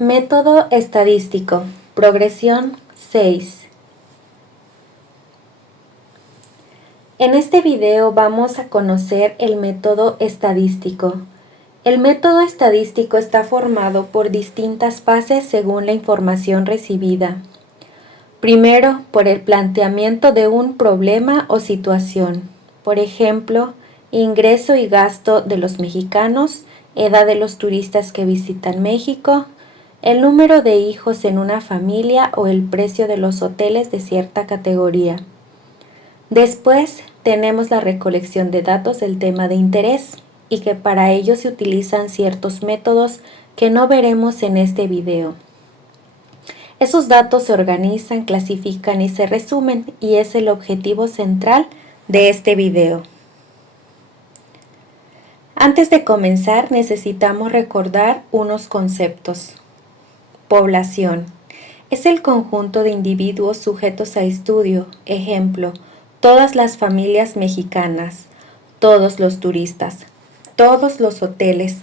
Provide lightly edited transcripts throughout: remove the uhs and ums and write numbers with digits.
Método estadístico. Progresión 6. En este video vamos a conocer el método estadístico. El método estadístico está formado por distintas fases según la información recibida. Primero, por el planteamiento de un problema o situación. Por ejemplo, ingreso y gasto de los mexicanos, edad de los turistas que visitan México, el número de hijos en una familia o el precio de los hoteles de cierta categoría. Después tenemos la recolección de datos del tema de interés y que para ello se utilizan ciertos métodos que no veremos en este video. Esos datos se organizan, clasifican y se resumen y es el objetivo central de este video. Antes de comenzar necesitamos recordar unos conceptos. Población. Es el conjunto de individuos sujetos a estudio, ejemplo, todas las familias mexicanas, todos los turistas, todos los hoteles.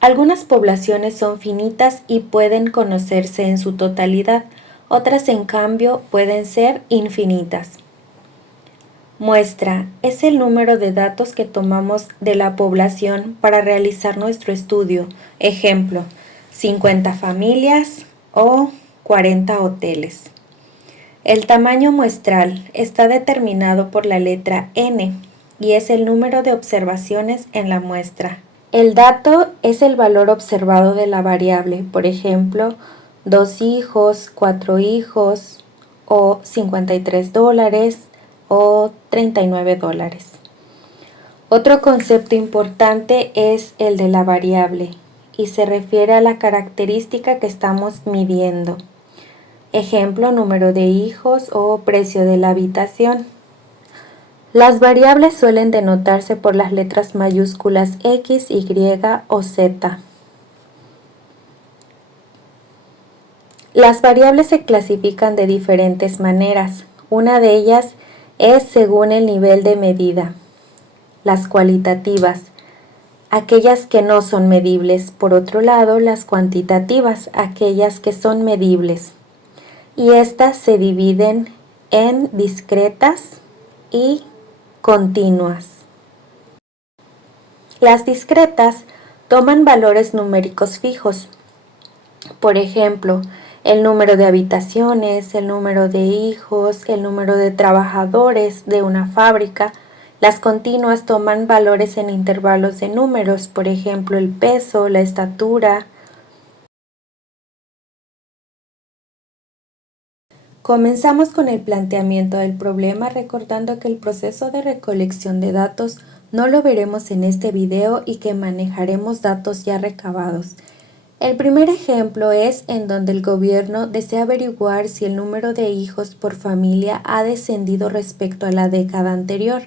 Algunas poblaciones son finitas y pueden conocerse en su totalidad, otras en cambio pueden ser infinitas. Muestra es el número de datos que tomamos de la población para realizar nuestro estudio, ejemplo, 50 familias o 40 hoteles. El tamaño muestral está determinado por la letra N y es el número de observaciones en la muestra. El dato es el valor observado de la variable, por ejemplo, 2 hijos, 4 hijos o $53 o $39. Otro concepto importante es el de la variable y se refiere a la característica que estamos midiendo. Ejemplo, número de hijos o precio de la habitación. Las variables suelen denotarse por las letras mayúsculas X, Y o Z. Las variables se clasifican de diferentes maneras. Una de ellas es según el nivel de medida. Las cualitativas, aquellas que no son medibles. Por otro lado, las cuantitativas, aquellas que son medibles. Y estas se dividen en discretas y continuas. Las discretas toman valores numéricos fijos. Por ejemplo, el número de habitaciones, el número de hijos, el número de trabajadores de una fábrica. Las continuas toman valores en intervalos de números, por ejemplo, el peso, la estatura. Comenzamos con el planteamiento del problema recordando que el proceso de recolección de datos no lo veremos en este video y que manejaremos datos ya recabados. El primer ejemplo es en donde el gobierno desea averiguar si el número de hijos por familia ha descendido respecto a la década anterior.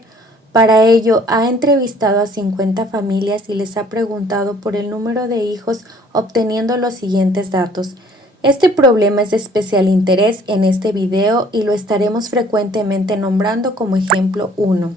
Para ello, ha entrevistado a 50 familias y les ha preguntado por el número de hijos obteniendo los siguientes datos. Este problema es de especial interés en este video y lo estaremos frecuentemente nombrando como ejemplo 1.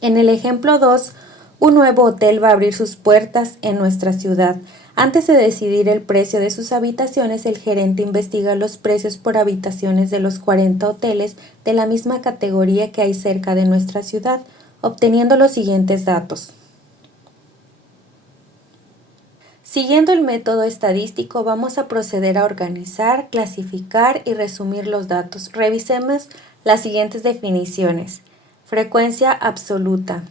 En el ejemplo 2, un nuevo hotel va a abrir sus puertas en nuestra ciudad. Antes de decidir el precio de sus habitaciones, el gerente investiga los precios por habitaciones de los 40 hoteles de la misma categoría que hay cerca de nuestra ciudad, obteniendo los siguientes datos. Siguiendo el método estadístico, vamos a proceder a organizar, clasificar y resumir los datos. Revisemos las siguientes definiciones. Frecuencia absoluta.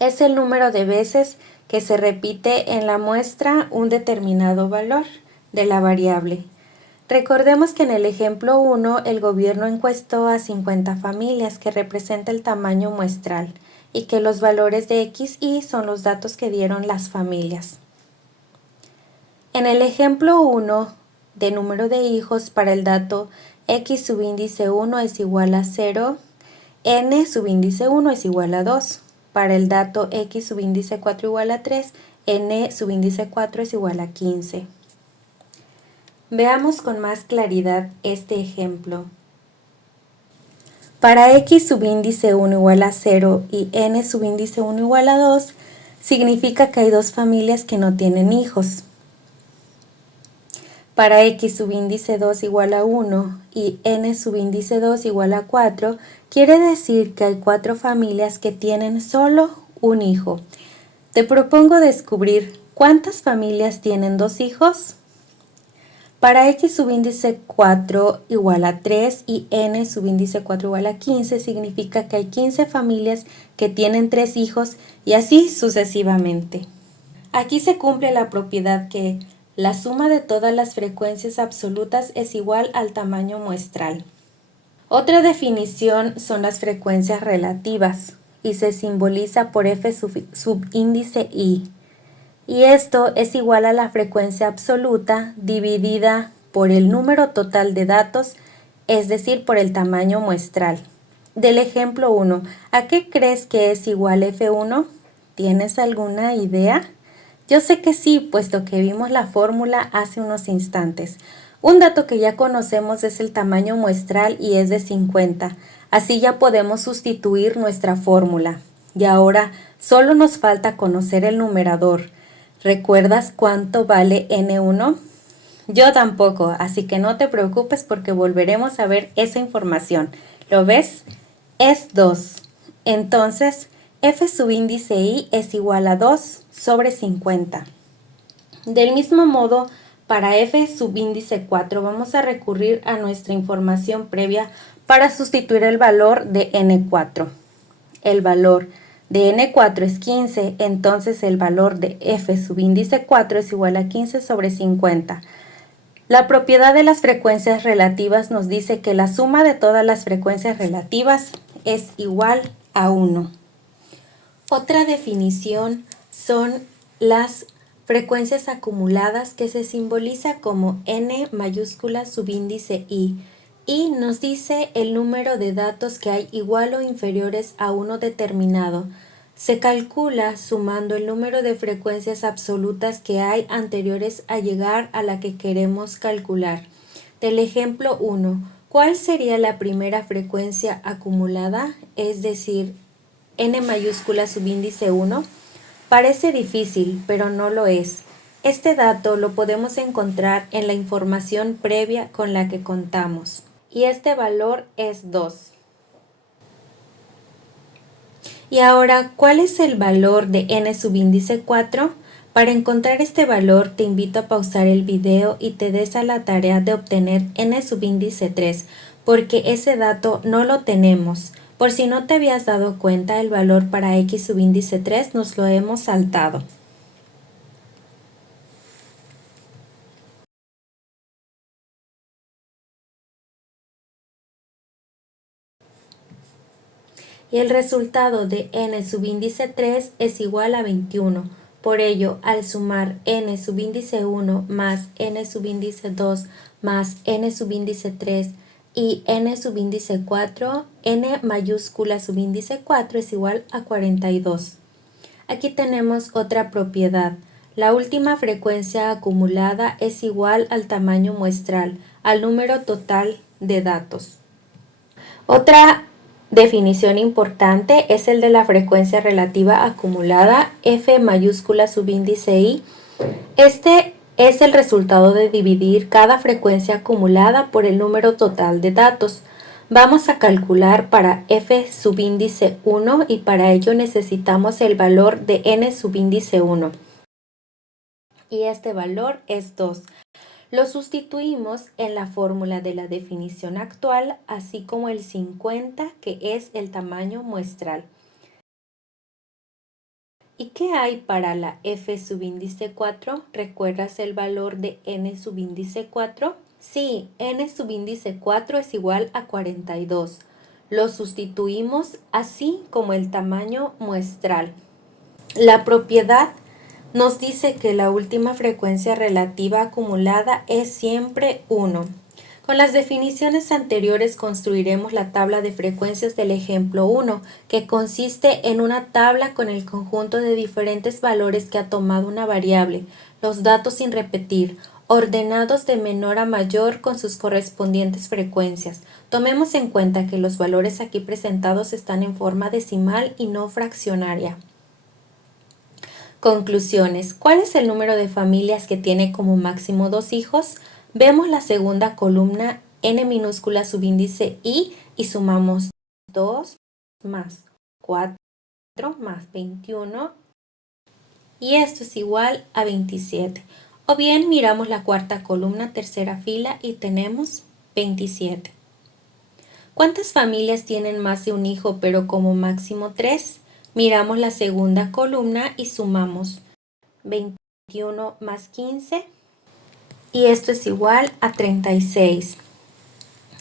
Es el número de veces que se repite en la muestra un determinado valor de la variable. Recordemos que en el ejemplo 1 el gobierno encuestó a 50 familias que representa el tamaño muestral y que los valores de X, Y son los datos que dieron las familias. En el ejemplo 1 de número de hijos para el dato X subíndice 1 es igual a 0, N subíndice 1 es igual a 2. Para el dato X subíndice 4 igual a 3, N subíndice 4 es igual a 15. Veamos con más claridad este ejemplo. Para X subíndice 1 igual a 0 y N subíndice 1 igual a 2, significa que hay dos familias que no tienen hijos. Para x subíndice 2 igual a 1 y n subíndice 2 igual a 4, quiere decir que hay 4 familias que tienen solo un hijo. Te propongo descubrir cuántas familias tienen 2 hijos. Para x subíndice 4 igual a 3 y n subíndice 4 igual a 15, significa que hay 15 familias que tienen 3 hijos y así sucesivamente. Aquí se cumple la propiedad que la suma de todas las frecuencias absolutas es igual al tamaño muestral. Otra definición son las frecuencias relativas y se simboliza por f subíndice i. Y esto es igual a la frecuencia absoluta dividida por el número total de datos, es decir, por el tamaño muestral. Del ejemplo 1, ¿a qué crees que es igual f1? ¿Tienes alguna idea? Yo sé que sí, puesto que vimos la fórmula hace unos instantes. Un dato que ya conocemos es el tamaño muestral y es de 50. Así ya podemos sustituir nuestra fórmula. Y ahora solo nos falta conocer el numerador. ¿Recuerdas cuánto vale N1? Yo tampoco, así que no te preocupes porque volveremos a ver esa información. ¿Lo ves? Es 2. Entonces, f subíndice i es igual a 2 sobre 50. Del mismo modo, para f subíndice 4 vamos a recurrir a nuestra información previa para sustituir el valor de n4. El valor de n4 es 15, entonces el valor de f subíndice 4 es igual a 15 sobre 50. La propiedad de las frecuencias relativas nos dice que la suma de todas las frecuencias relativas es igual a 1. Otra definición son las frecuencias acumuladas que se simboliza como n mayúscula subíndice i y nos dice el número de datos que hay igual o inferiores a uno determinado. Se calcula sumando el número de frecuencias absolutas que hay anteriores a llegar a la que queremos calcular. Del ejemplo 1, ¿cuál sería la primera frecuencia acumulada? Es decir, n mayúscula subíndice 1. Parece difícil, pero no lo es. Este dato lo podemos encontrar en la información previa con la que contamos. Y este valor es 2. Y ahora, ¿cuál es el valor de n subíndice 4? Para encontrar este valor te invito a pausar el video y te des a la tarea de obtener n subíndice 3, porque ese dato no lo tenemos. Por si no te habías dado cuenta, el valor para x subíndice 3 nos lo hemos saltado. Y el resultado de n subíndice 3 es igual a 21. Por ello, al sumar n subíndice 1 más n subíndice 2 más n subíndice 3 y n subíndice 4, n mayúscula subíndice 4 es igual a 42. Aquí tenemos otra propiedad. La última frecuencia acumulada es igual al tamaño muestral, al número total de datos. Otra definición importante es el de la frecuencia relativa acumulada, f mayúscula subíndice i. Este es el resultado de dividir cada frecuencia acumulada por el número total de datos. Vamos a calcular para f subíndice 1 y para ello necesitamos el valor de n subíndice 1. Y este valor es 2. Lo sustituimos en la fórmula de la definición actual, así como el 50, que es el tamaño muestral. ¿Y qué hay para la f subíndice 4? ¿Recuerdas el valor de n subíndice 4? Sí, n subíndice 4 es igual a 42. Lo sustituimos así como el tamaño muestral. La propiedad nos dice que la última frecuencia relativa acumulada es siempre 1. Con las definiciones anteriores construiremos la tabla de frecuencias del ejemplo 1, que consiste en una tabla con el conjunto de diferentes valores que ha tomado una variable, los datos sin repetir, ordenados de menor a mayor con sus correspondientes frecuencias. Tomemos en cuenta que los valores aquí presentados están en forma decimal y no fraccionaria. Conclusiones. ¿Cuál es el número de familias que tiene como máximo 2 hijos? Vemos la segunda columna n minúscula subíndice i y sumamos 2 más 4 más 21 y esto es igual a 27. O bien miramos la cuarta columna, tercera fila y tenemos 27. ¿Cuántas familias tienen más de un hijo pero como máximo 3? Miramos la segunda columna y sumamos 21 más 15 y esto es igual a 36.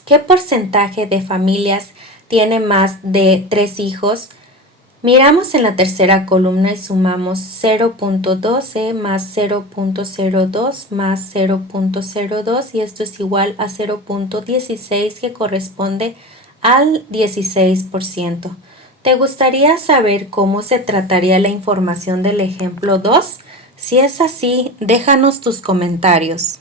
¿Qué porcentaje de familias tiene más de 3 hijos? Miramos en la tercera columna y sumamos 0.12 más 0.02 más 0.02 y esto es igual a 0.16 que corresponde al 16%. ¿Te gustaría saber cómo se trataría la información del ejemplo 2? Si es así, déjanos tus comentarios.